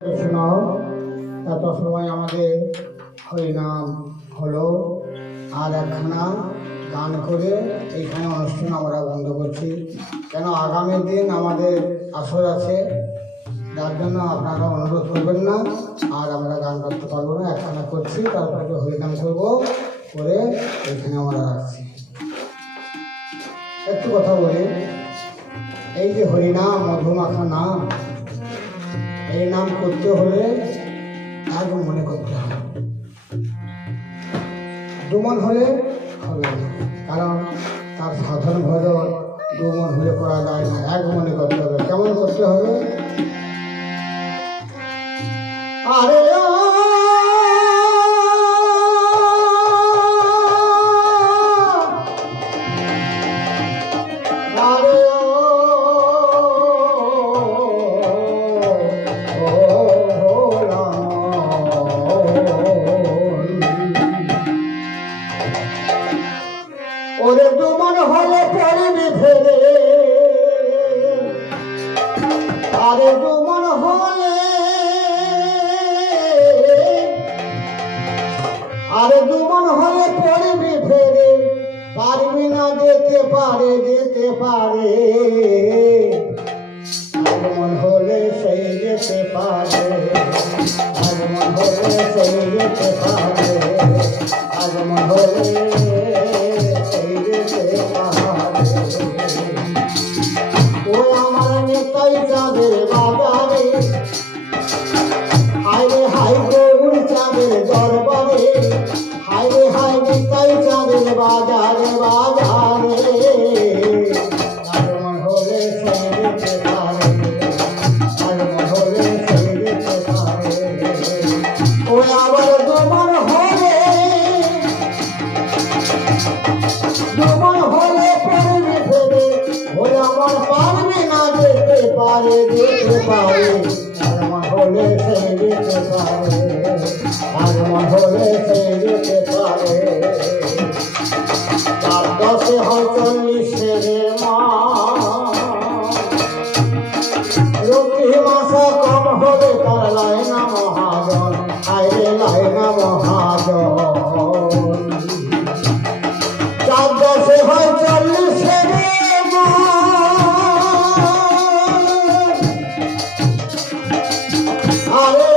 শোনাও। এত সময় আমাদের হরিনাম হলো, আর একখানা গান করে এইখানে অনুষ্ঠান আমরা বন্ধ করছি। কেন আগামী দিন আমাদের আসর আছে, যার জন্য আপনারা অনুরোধ করবেন না, আর আমরা গান করতে পারবো না। একখানা করছি, তারপরে হরিনাম করবো, করে এইখানে আমরা রাখছি। একটু কথা বলি, এই যে হরিনাম মধুমাখা নাম, এই নাম করতে হলে আজ মনে করতে হবে, দুমন হলে হবে না। কারণ তার সাধারণ ভজন দুমন হলে করা যায় না, এক মনে করতে হবে। কেমন করতে হবে? আরে ওরে দুমন হলে পড়বি ফেরে, আরে দুমন হলে, আরে দুমন হলে পড়বি ফেরে, পারবি না যেতে পারে, যেতে পারে। আগমন হলে সেই যেতে পারে, আগমন হলে সেই যেতে পারে, আগমন হলে সেই যেতে পারে। ও আমার নেতাই চাঁদের বাজারে, হাইরে হাই গৌর চাঁদের দরবারে, হাইরে হাই নেতাই চাঁদের বাজারে, বাজারে। আগমন হলে সেই যেতে পারে, আগমন হলে সেই যেতে পারে। ও আবার দুমন হলে, দুমন হলে পড়বি ফেরে, ওই আমার পারবি না যেতে পারে, যেতে পারে। আগমন হলে সেই যেতে পারে, আগমন হলে সেই যেতে পারে। 4 10 হয় 40 রে মা, রতি মাসা কম হলে তার লাইনা মহাজন, আইরে লাইনা মহাজন। 4 10 হয় 40 রে মা, আরে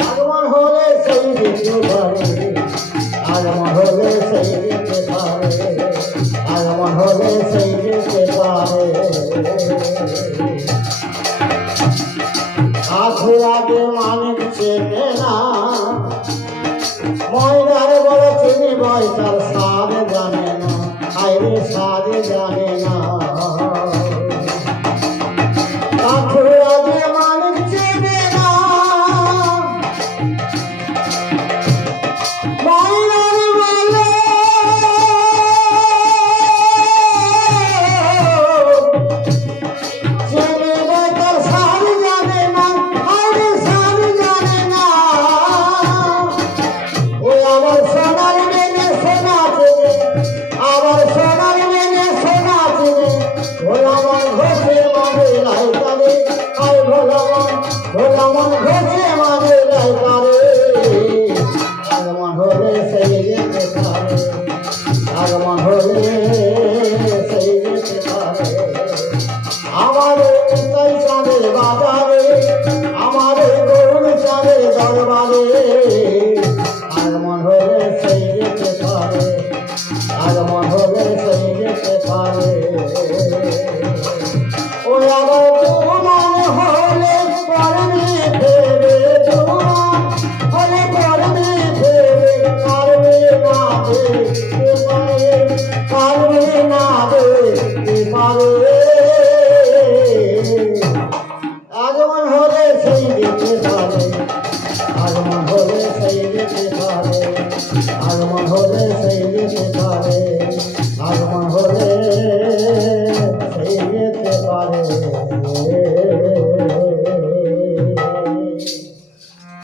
আগমন হলে সেই যেতে পারে, আগমন হলে সেই যেতে পারে, আগমন হলে সেই যেতে পারে। আধু আগে মানিক চেনে না, ময়দার বড় চিনি বয়, তার স্বাদ জানে না, আইরে স্বাদ জানে না। আধু আগে মানিক চেনে না, ময়দার বলে চেনে বয়, তার স্বাদ জানে না, আইরে স্বাদ জানে না। ওই আবার সোনার মেনে সোনা চেনে, আবার সোনার মেনে সোনা চেনে, পারে, আগমন হলে সেই যেতে পারে, আগমন হলে সেই যেতে পারে।